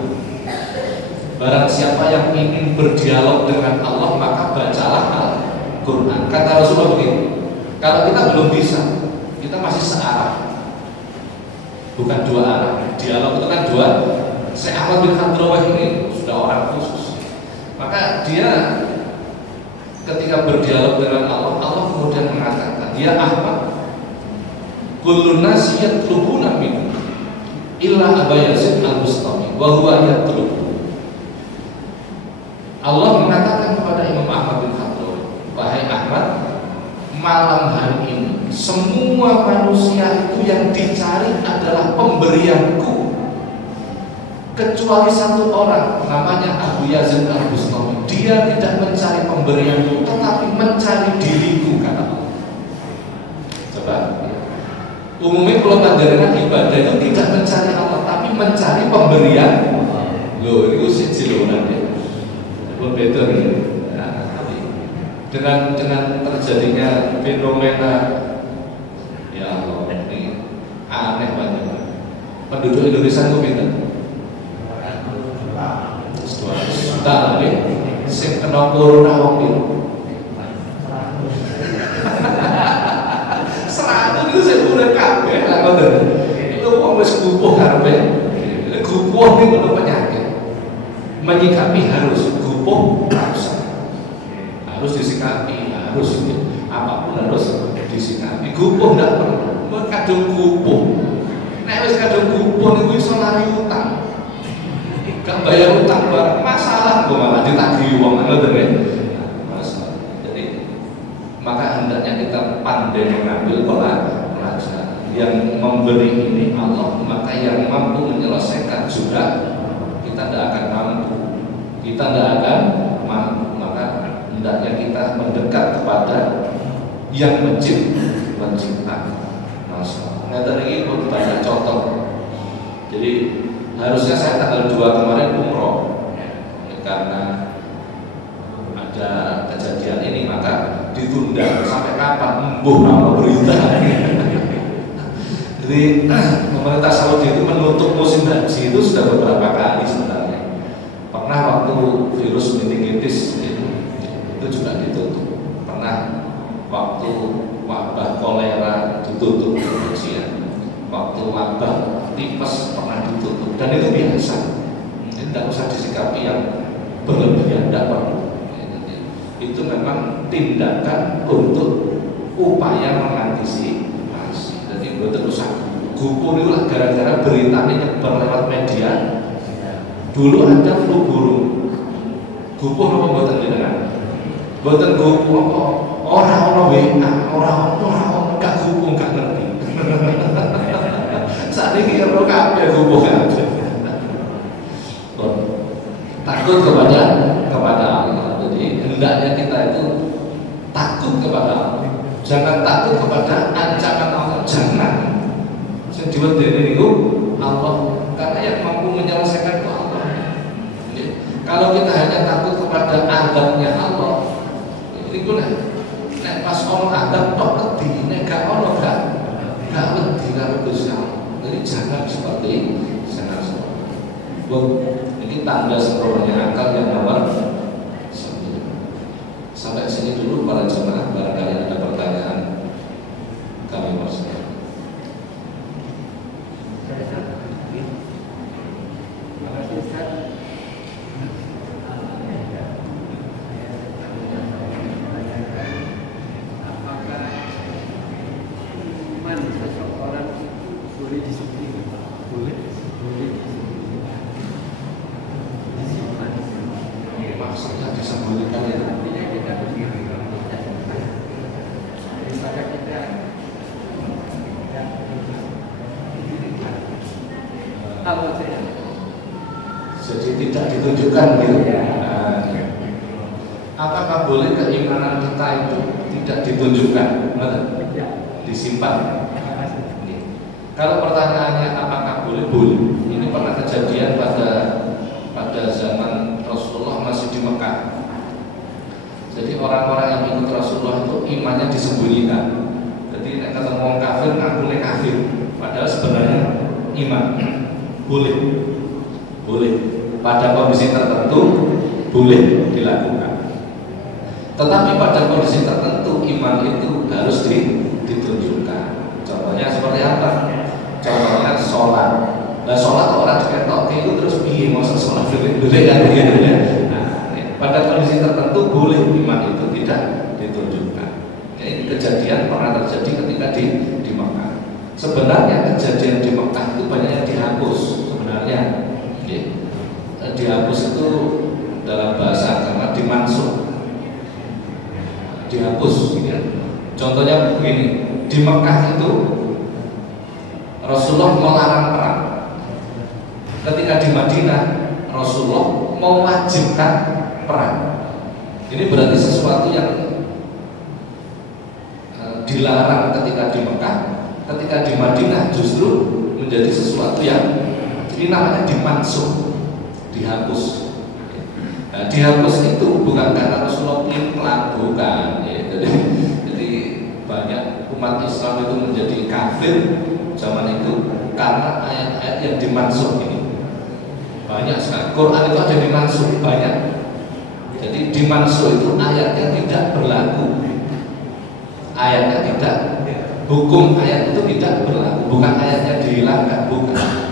Barang siapa yang ingin berdialog dengan Allah maka bacalah Al-Qur'an. Kata Rasulullah begini, kalau kita belum bisa, kita masih searah, bukan dua arah. Dialog itu kan dua. Syekh Ahmad bin Hadrawah ini sudah orang khusus, maka dia ketika berdialog dengan Allah, Allah kemudian mengatakan, ya Ahmad, kullun nasi yatlubuna minhu illa Aba Yazid al-Bustami wa huwa yatlubu. Allah mengatakan kepada Imam Ahmad bin Hadrawai, wahai Ahmad, malam hari ini semua manusia itu yang dicari adalah pemberianku, kecuali satu orang namanya Abu Yazid al-Bustami. Dia tidak mencari pemberianku tetapi mencari diriku, kata Allah. Coba, umumnya kalau panjenengan ibadah itu tidak mencari Allah tapi mencari pemberian. Loh, itu sijilonan ya. Berbeda gitu. Nah, dengan terjadinya fenomena, ya Allah, ini aneh banget. Penduduk Indonesia itu beda. 200 juta lebih. Sing kena corona wong piro? 100 itu saya boleh kabeh lah ngoten. Itu wong wis gupuh karepe. Gupuh niku penyakit. Menyikapi harus gupuh rasa. Nah, harus disikapi, harus apapun harus disikapi. Gupuh ndak perlu, kadung gupuh. Nek wis kadung gupuh niku iso lari utang. Gak bayar utang bareng masalah kok malah ditagih wong ngoten ya. Masalah. Jadi maka hendaknya kita pandai mengambil pelajaran. Yang memberi ini Allah, maka yang mampu menyelesaikan juga kita tidak akan mampu. Kita tidak akan mampu. Maka hendaknya kita mendekat kepada yang menciptakan. Masalah. Ini pun banyak contoh. Jadi harusnya saya tanggal 2 kemarin umroh, karena ada kejadian ini maka ditunda sampai kapan? Embuh nama berita. Jadi pemerintah Saudi itu menutup musim haji itu sudah beberapa kali sebenarnya. Pernah waktu virus meningitis itu juga ditutup. Pernah waktu wabah kolera ditutup hajian. Waktu wabah tipes pernah ditutup, dan itu biasa. Jadi tidak usah disikapi yang berlebihan, tidak perlu. Itu memang tindakan untuk upaya mengantisipasi. Jadi betul usah gupuh itu lah gara-gara berita ini nyebar lewat media. Dulu ada flu burung, gupuh apa buatan jenengan? Buatan gupuh apa? Orang WA, orang gak gupuh, gak ngerti. Saat ini orang kabeh gupuh aja. Takut kepada Allah. Jadi hendaknya kita itu takut kepada Allah. Jangan takut kepada ancaman Allah. Jangan. Saya diwedeni niku Allah, karena yang mampu menyelesaikan itu Allah. Jadi, kalau kita hanya takut kepada azabnya Allah, ini nek pas ono azab tok wedi, nek gak ono gak wedi karo Gusti Allah. Jadi jangan seperti ini tanda sempurnanya akal yang nomor 9. Sampai sini dulu para jemaah, barangkali ada pertanyaan kami persilakan. Terima kasih Ustaz. Apakah iman seseorang boleh disembunyikan? Boleh disimpan. Maksudnya disembunyikan ya? Artinya kita berdiri daripada kita kalau saya Jadi tidak ditunjukkan gitu. Apakah boleh keimanan kita itu tidak ditunjukkan? Disimpan. Kalau pertanyaannya apakah boleh? Boleh. Ini pernah kejadian pada zaman Rasulullah masih di Mekah. Jadi orang-orang yang ikut Rasulullah itu imannya disembunyikan. Jadi nek ketemu orang kafir ngakune kafir, padahal sebenarnya iman. Boleh pada kondisi tertentu boleh dilakukan. Tetapi pada kondisi tertentu iman itu harus ditunjukkan. Contohnya seperti apa? Contohnya sholat. Nah sholat orang diketok itu terus piye masa sholat dulu kan gitu ya. Nah, pada kondisi tertentu boleh iman itu tidak ditunjukkan. Ini kejadian pernah terjadi ketika di Mekah. Sebenarnya kejadian di Mekah itu banyak yang dihapus sebenarnya. Dihapus itu dalam bahasa agama dimansuh, dihapus. Contohnya begini, di Mekah itu Rasulullah melarang perang. Ketika di Madinah Rasulullah mewajibkan perang. Ini berarti sesuatu yang dilarang ketika di Mekah, ketika di Madinah justru menjadi sesuatu yang ini namanya dimansuh, dihapus. Nah, dihapus itu bukan karena Rasulullah ingin melakukan, ya. Jadi banyak umat Islam itu menjadi kafir zaman itu karena ayat-ayat yang dimansuh ini. Banyak sekali. Quran itu ada dimansuh banyak. Jadi dimansuh itu ayatnya tidak berlaku. Ayatnya tidak, hukum ayat itu tidak berlaku, bukan ayatnya dihilangkan, bukan.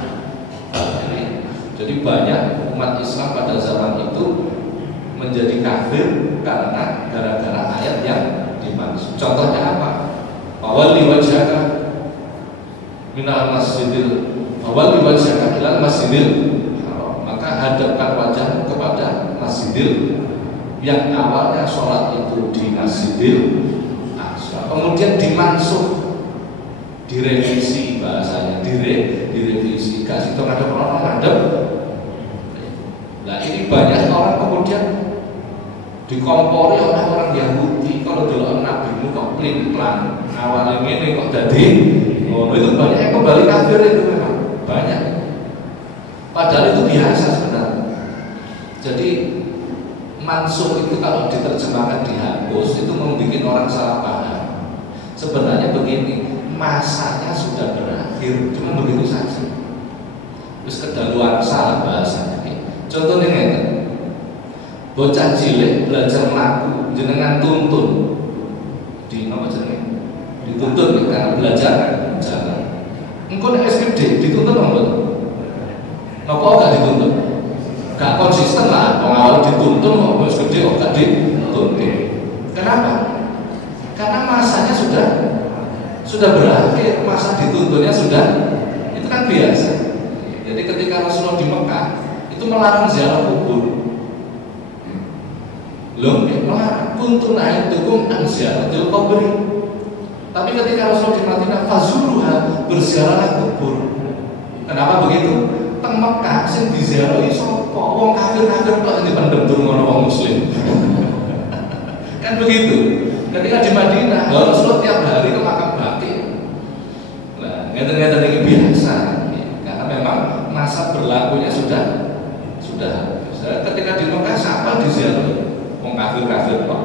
Jadi banyak umat Islam pada zaman itu menjadi kafir karena gara-gara ayat yang dimaksud. Contohnya apa? Fawalli wajhaka minal masjidil fawalli wajhaka ilal masjidil haram. Maka hadapkan wajah kepada masjidil yang awalnya sholat itu di Masjidil Aqsa, kemudian dimansuh, direvisi bahasanya, direvisi, kasih itu ada orang ngadep. Nah ini banyak orang kemudian dikompori oleh orang Yahudi, kalau dulu nabimu kok pelin-pelan, awalnya ini kok jadi, itu banyak yang kembali kafir itu memang banyak. Padahal itu biasa sebenarnya. Jadi mansuh itu kalau diterjemahkan dihapus itu membuat orang salah paham. Sebenarnya begini, masanya sudah berakhir, cuma begitu saja. Terus kedaluarsa bahasanya. Contohnya ini, bocah cilik belajar melaku, jenengan tuntun di apa jenenge? Dituntun karena belajar jalan. Engkau nek wis gede dituntun apa? Napa gak dituntun? Gak konsisten lah, awal dituntun kok wis gede kok gak dituntun. Kenapa? Karena masanya sudah berakhir, masa dituntunnya sudah, itu kan biasa. Jadi ketika Rasulullah di Mekah itu melarang ziarah kubur. Loh, melarang kuntun aitukum an ziaratil qabri. Tapi ketika Rasulullah di Madinah fazuruha, berziarah kubur. Kenapa begitu? Teng Mekah sing diziarahi sapa? Wong kafir-kafir kok dipendem tur ngono wong muslim. Kan begitu. Ketika di Madinah, Rasulullah tiap hari ke makam Baqi. Nah, ngeten-ngeten ini biasa. Karena memang masa berlakunya sudah. Ketika di Mekah siapa diziarahi? Wong kafir-kafir kok.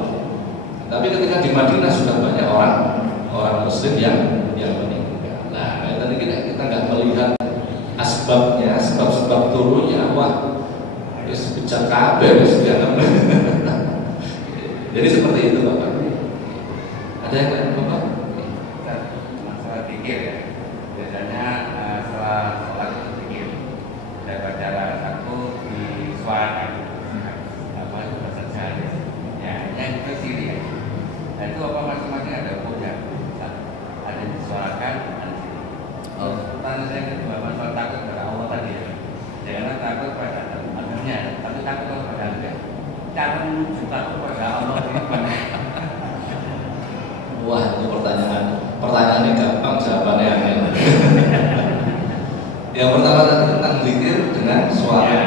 Tapi ketika di Madinah sudah banyak orang muslim yang meninggal. Nah, tadi kita nggak melihat asbabnya, sebab turunnya. Wah, wis bejat kabeh wis dianggap. Jadi seperti itu Bapak. Ada yang lain Bapak? Masalah pikir ya. Biasanya setelah sholat itu pikir. Ada baca satu di suara apa itu bahasa Jawa. Ya, yang itu siri ya. Nah itu apa masing-masing ada hukumnya. Ada yang disuarakan, ada siri. Pertanyaan saya kedua, masalah takut kepada Allah tadi ya. Jangan takut pada agamnya, tapi takut kepada Anda. Cara menuju takut kepada Allah itu gimana? Wah, ini pertanyaannya gampang, jawabannya aneh. Yang pertama tadi tentang zikir dengan suara.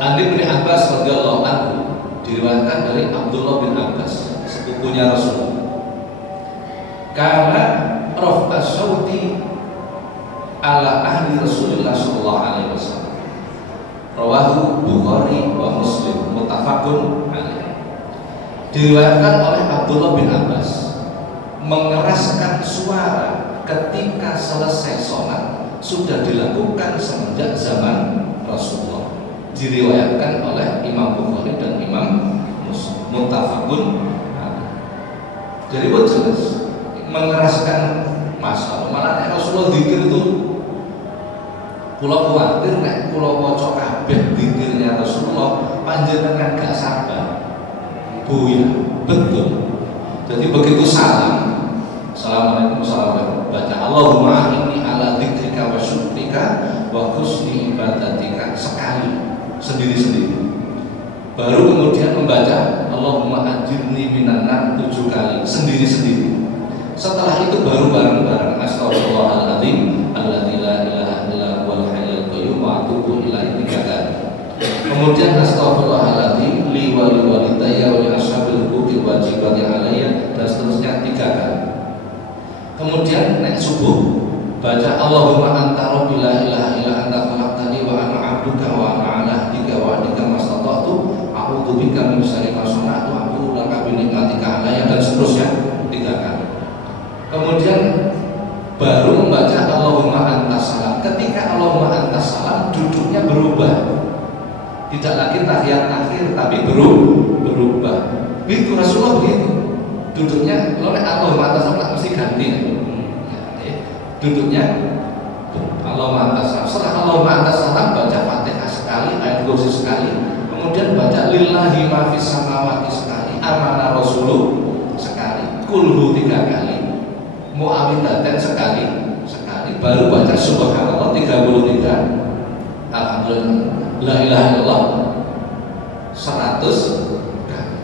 Andi bin Abbas radhiyallahu anhu diriwayatkan dari Abdullah bin Abbas, sepupunya Rasulullah. Karena raf'a sauti ala ahli Rasulullah sallallahu alaihi wasallam. Rawahu Bukhari wa Muslim muttafaqun alaih. Diriwayatkan oleh Abdullah bin Abbas, mengeraskan suara ketika selesai sholat sudah dilakukan semenjak zaman Rasulullah. Diriwayatkan oleh Imam Bukhari dan Imam Muslim muttafaqun alaih. Jadi jelas mengeraskan masalah. Malah Rasulullah zikir itu kula kuwatir nek kula waca kabeh zikirnya Rasulullah panjenengan gak sabar. Ya, betul. Jadi begitu salam, assalamualaikum, assalamualaikum, baca Allahumma inni ala dzikrika wa syukrika wa husni ibadatika sekali, sendiri-sendiri. Baru kemudian membaca Allahumma ajirni minan nar 7 kali, sendiri-sendiri. Setelah itu baru bareng-bareng astaghfirullahaladzim alladzi la ilaha illa huwal hayyul qayyum wa atubu ilaihi 3 kali. Kemudian astaghfirullahaladzim li wa li walidayya wa li ashabil huquqil wajibati alayya, dan seterusnya 3 kali. Kemudian naik subuh baca Allahumma anta rabbi la ilaha illa anta khalaqtani wa ana 'abduka wa ana 'ala ahdika wa ahdika mastata'tu a'udzu bika min syarri ma sana'tu a'udzu laka bi ni'matika alayya, dan seterusnya 3 kali. Kemudian baru membaca Allahumma antas salam. Ketika Allahumma antas salam duduknya berubah. Tidak lagi tahiyat akhir tapi berubah. Itu Rasulullah begitu. Duduknya kalau Allahumma antas salam mesti ganti. Duduknya Allahumma antas salam. Setelah Allahumma antas salam baca Fatihah sekali, baca lillahi ma fis samawati sekali, amana rasuluh sekali, kulhu 3 kali, mu'awwidzatain sekali, baru baca subhanallah 33, alhamdulillah, la ilaha illallah 100 kali.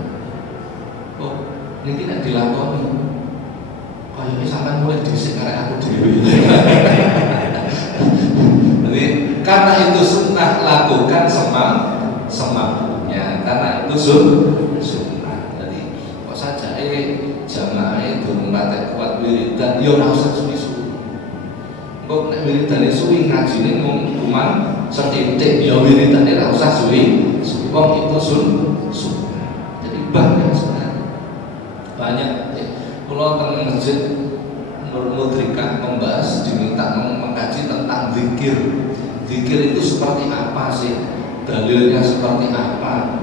Oh, ini tidak dilakoni. Kayaknya sampai mulai disik karena aku dewi. Jadi karena itu sunnah, lakukan semampunya. Karena itu sunnah. Jadi kok saja jamaah itu mengatakan kuat wiridan, yo ora usah suwi-suwi. Kok nek wiridane suwi ngajine mung cuman setitik, ya wiridane ora usah suwi. Wong itu sunnah. Jadi banyak sekali. Banyak kalau teng masjid Nur Mudrikah membahas, diminta mengkaji tentang zikir. Zikir itu seperti apa sih? Dalilnya seperti apa?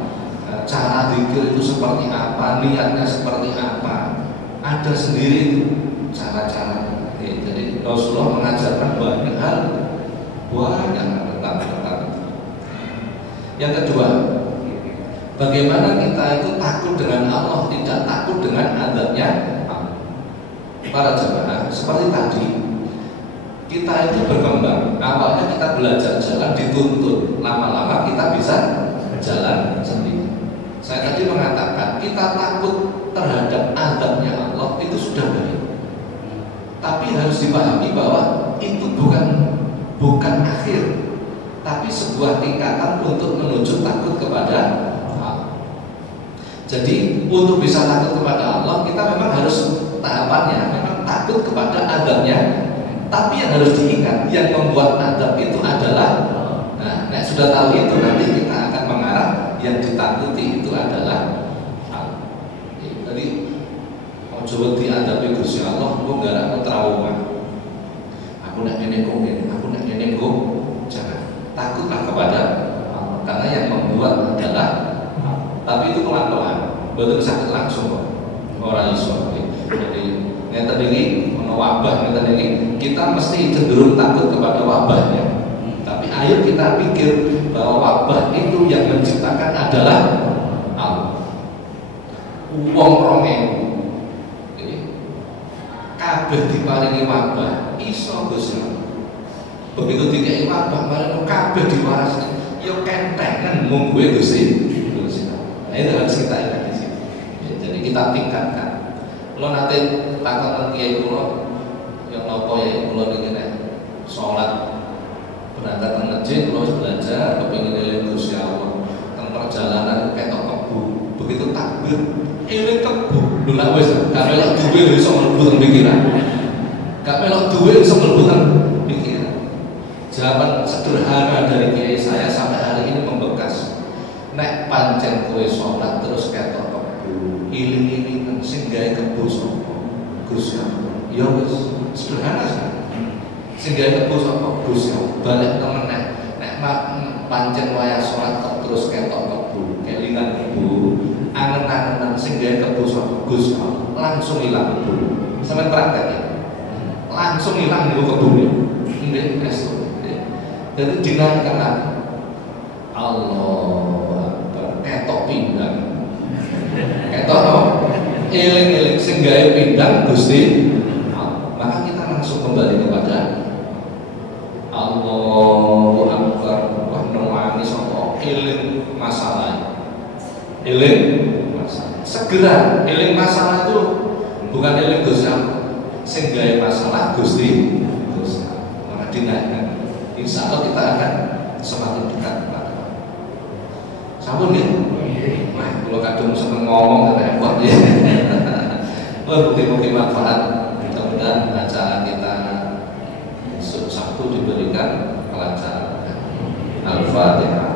Cara zikir itu seperti apa? Niatnya seperti apa? Ada sendiri itu cara-cara. Jadi Rasulullah mengajarkan banyak hal, tentang yang kedua, bagaimana kita itu takut dengan Allah, tidak takut dengan adabnya Allah. Para jemaah, seperti tadi, kita itu berkembang. Awalnya kita belajar jalan dituntun, lama-lama kita bisa jalan sendiri. Saya tadi mengatakan kita takut terhadap adabnya Allah itu sudah baik. Tapi harus dipahami bahwa itu bukan akhir, tapi sebuah tingkatan untuk menuju takut kepada Allah. Jadi untuk bisa takut kepada Allah, kita memang harus tahapannya, memang takut kepada adabnya. Tapi yang harus diingat, yang membuat adab itu adalah, nah sudah tahu itu, nanti kita akan mengarah yang ditakuti itu adalah Allah. Jadi coba diadabi Gusti Allah, kok gak ada trauma. Aku nak ini kok ini, aku nak ini kok jangan. Takutlah kepada Allah, karena yang membuat adalah Allah. Tapi itu pelan-pelan, betul sakit langsung kok. Orang iso. Jadi ngeten iki ono wabah, ngeten iki kita mesti cenderung takut kepada wabahnya. Tapi ayo kita pikir bahwa wabah itu yang menciptakan adalah Allah. Wong 2000 kabeh diparingi wabah, iso Gusti. Begitu dikai wabah, malah kabeh diwarasi. Yo kentengan mung gue Gusti. Nah, itu harus kita ingat di sini. Jadi kita tingkatkan. Kalau nanti takut kiai kulo, yang nopo ya kulo dengan sholat berangkat ke masjid, kulo belajar, kepingin eling Gusti Allah. Teng perjalanan ketok kebu, begitu takbir, eling kebu. Lha wis gak melok duwe iso mlebu teng pikiran. Gak melok duwe iso mlebu teng pikiran. Jawaban sederhana dari kiai saya sampai hari ini membekas. Nek pancen kowe sholat terus ketok kebu, iling-iling sing gawe kebu sapa? Gusti Allah. Ya wis sederhana sekali. Sing gawe kebu sapa? Gusti Allah. Balik meneh. Nek pancen wayah sholat terus ketok kebu, kelingan kebu, angen-angenan sing gawe kebu sapa? Gusti Allah. Langsung hilang kebu. Sampeyan praktek ya. Langsung hilang niku kebune. Nggih, presto. Jadi dinaikkan lagi. Allah ketok pindang, ketok no, eling-eling sing gawe pindang Gusti. Maka kita langsung kembali kepada Allahu Akbar. Wah nangis sapa eling masalah, eling masalah. Segera eling masalah itu bukan eling Gusti Allah, sing gawe masalah Gusti. Maka dinaikkan. Insya Allah kita akan semakin dekat kepada Allah. Sampun ya? Nah, kalau kadang seneng ngomong repot ya. Mungkin manfaat. Mudah-mudahan acara kita Sabtu diberikan kelancaran. Al-Fatihah.